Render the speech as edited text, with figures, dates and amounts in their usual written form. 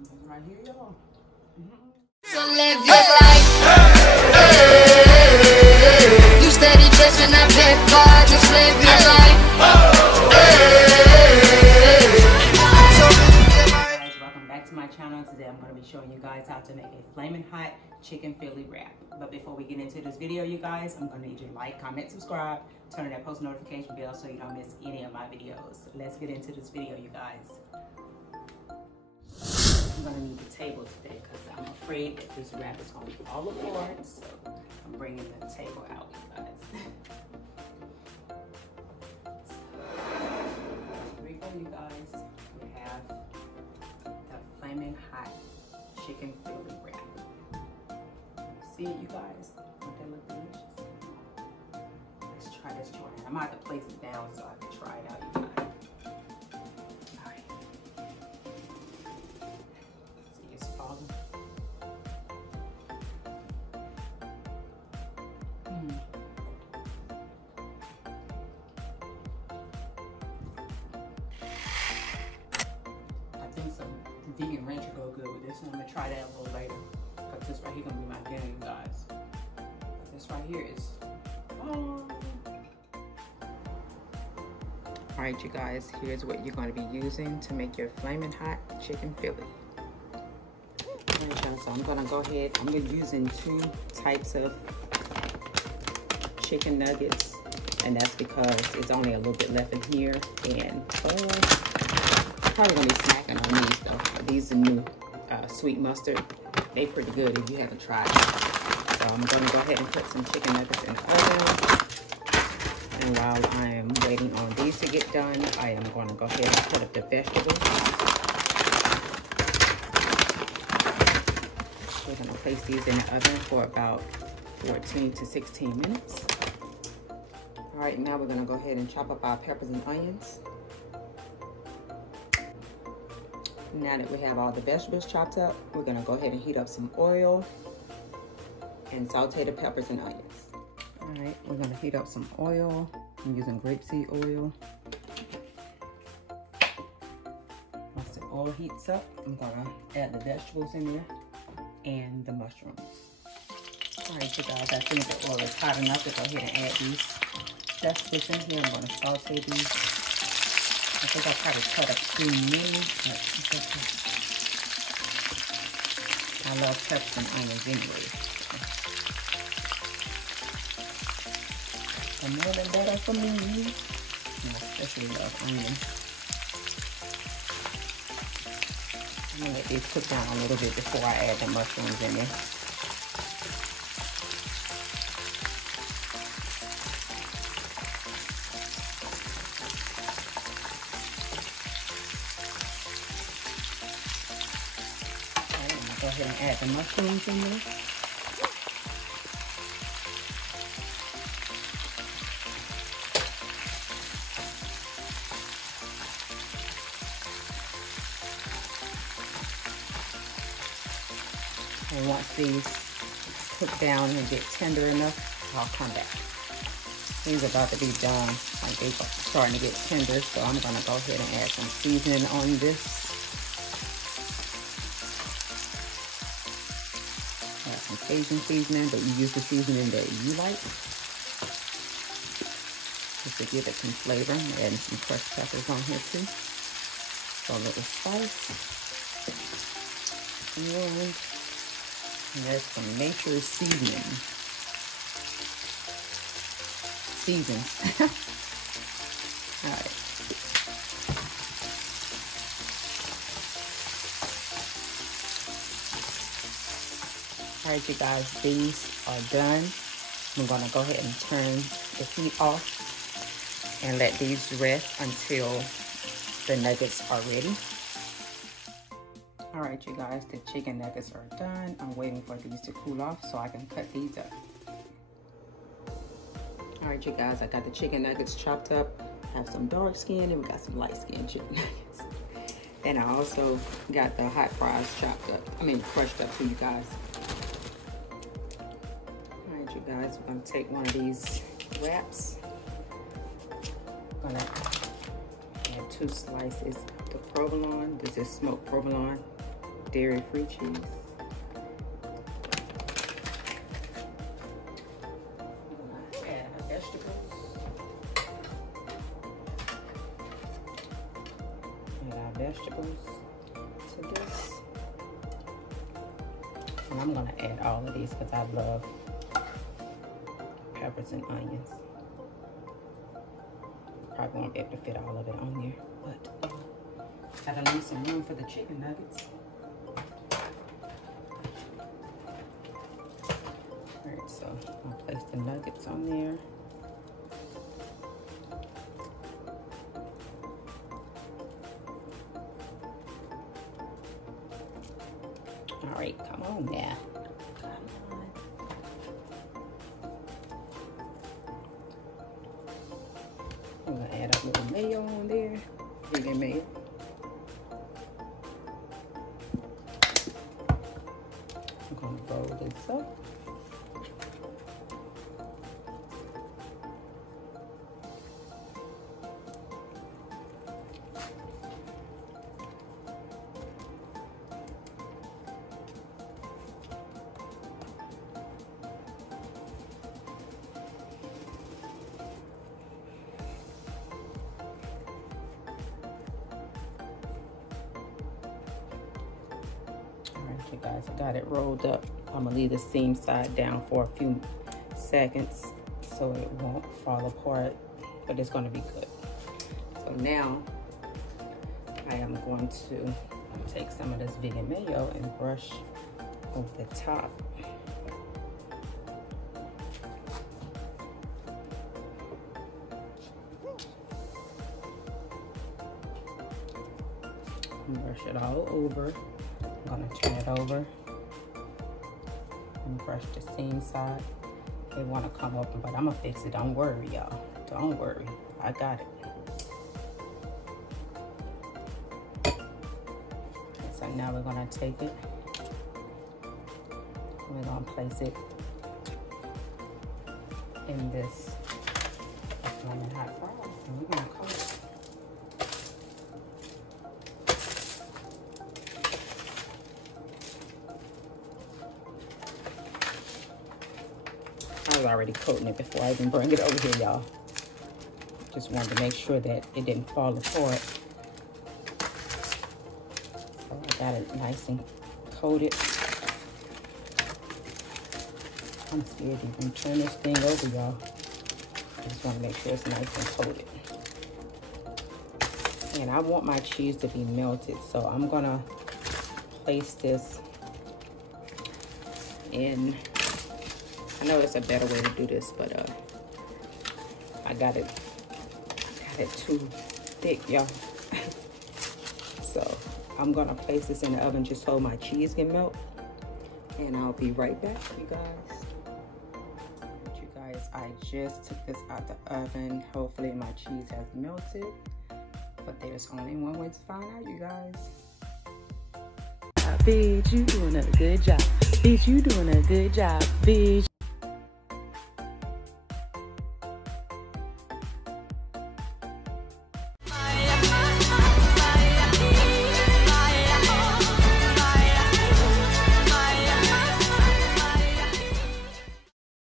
Right here, y'all. So live your life. You steady chasing that big bar, just live your life. Guys, welcome back to my channel. Today I'm going to be showing you guys how to make a flaming hot chicken Philly wrap. But before we get into this video, you guys, I'm going to need you to like, comment, subscribe, turn on that post notification bell so you don't miss any of my videos. Let's get into this video, you guys. I'm gonna need the table today because I'm afraid that this wrap is gonna fall apart. So I'm bringing the table out, you guys. Here we go, you guys. We have the flaming hot chicken Philly wrap. See it, you guys? Don't that look delicious? Let's try this joint. I'm gonna have to place it down so I can try it out, you guys. I think some vegan ranch will go good with this, and I'm gonna try that a little later. Cause this right here gonna be my dinner, you guys. This right here is. All right, you guys. Here's what you're gonna be using to make your flaming hot chicken Philly. So I'm gonna go ahead. I'm gonna be using two types of chicken nuggets, and that's because it's only a little bit left in here. And probably gonna be snacking on these though. These are new sweet mustard. They pretty good if you haven't tried them. So I'm gonna go ahead and put some chicken nuggets in the oven. And while I am waiting on these to get done, I am gonna go ahead and put up the vegetables. We're gonna place these in the oven for about 14 to 16 minutes. All right, now we're gonna go ahead and chop up our peppers and onions. Now that we have all the vegetables chopped up, we're gonna go ahead and heat up some oil and saute the peppers and onions. All right, we're gonna heat up some oil. I'm using grape seed oil. Once the oil heats up, I'm gonna add the vegetables in there and the mushrooms. All right, you guys, I think the oil is hot enough to go ahead and add these vegetables in here. I'm gonna saute these. I think I probably cut up too many, but it's okay. I love peppers and onions anyway. The more the better for me. I especially love onions. I'm gonna let these cook down a little bit before I add the mushrooms in there. Alright, I'm gonna go ahead and add the mushrooms in there. And once these cook down and get tender enough, I'll come back. These are about to be done. Like they're starting to get tender, so I'm gonna go ahead and add some seasoning on this. Add some Cajun seasoning, but you use the seasoning that you like. Just to give it some flavor. I'm adding some crushed peppers on here too. So a little spice. And there's some nature seasons. All right. All right, you guys, these are done. I'm gonna go ahead and turn the heat off and let these rest until the nuggets are ready. All right, you guys, the chicken nuggets are done. I'm waiting for these to cool off so I can cut these up. All right, you guys, I got the chicken nuggets chopped up. I have some dark skin and we got some light skin chicken nuggets. And I also got the hot fries chopped up. Crushed up for you guys. All right, you guys, we're gonna take one of these wraps. I'm gonna add 2 slices of provolone. This is smoked provolone. dairy-free cheese. Add our vegetables. Add our vegetables to this. And I'm gonna add all of these because I love peppers and onions. Probably won't be able to fit all of it on there, but gotta leave some room for the chicken nuggets. Alright, so I'll place the nuggets on there. Alright, come on now. Come on. I'm gonna add a little mayo on there. Vegan mayo. I'm gonna roll this up. You guys, I got it rolled up. I'm gonna leave the seam side down for a few seconds so it won't fall apart, but it's gonna be good. So now I am going to take some of this vegan mayo and brush over the top. And brush it all over. I'm gonna turn it over and brush the seam side. They want to come open, but I'm gonna fix it. Don't worry, y'all. Don't worry. I got it. Okay, so now we're gonna take it. We're gonna place it in this Flamin Hot Fries, and we're gonna coat it. I was already coating it before I even bring it over here, y'all. Just wanted to make sure that it didn't fall apart. So I got it nice and coated. I'm scared to even turn this thing over, y'all. I just want to make sure it's nice and coated. And I want my cheese to be melted, so I'm gonna place this in. I know there's a better way to do this, but I got it too thick, y'all. So I'm gonna place this in the oven just so my cheese can melt, and I'll be right back, you guys. You guys, I just took this out the oven. Hopefully my cheese has melted, but there's only one way to find out, you guys. I bet you doing a good job. Bitch, you doing a good job, bitch.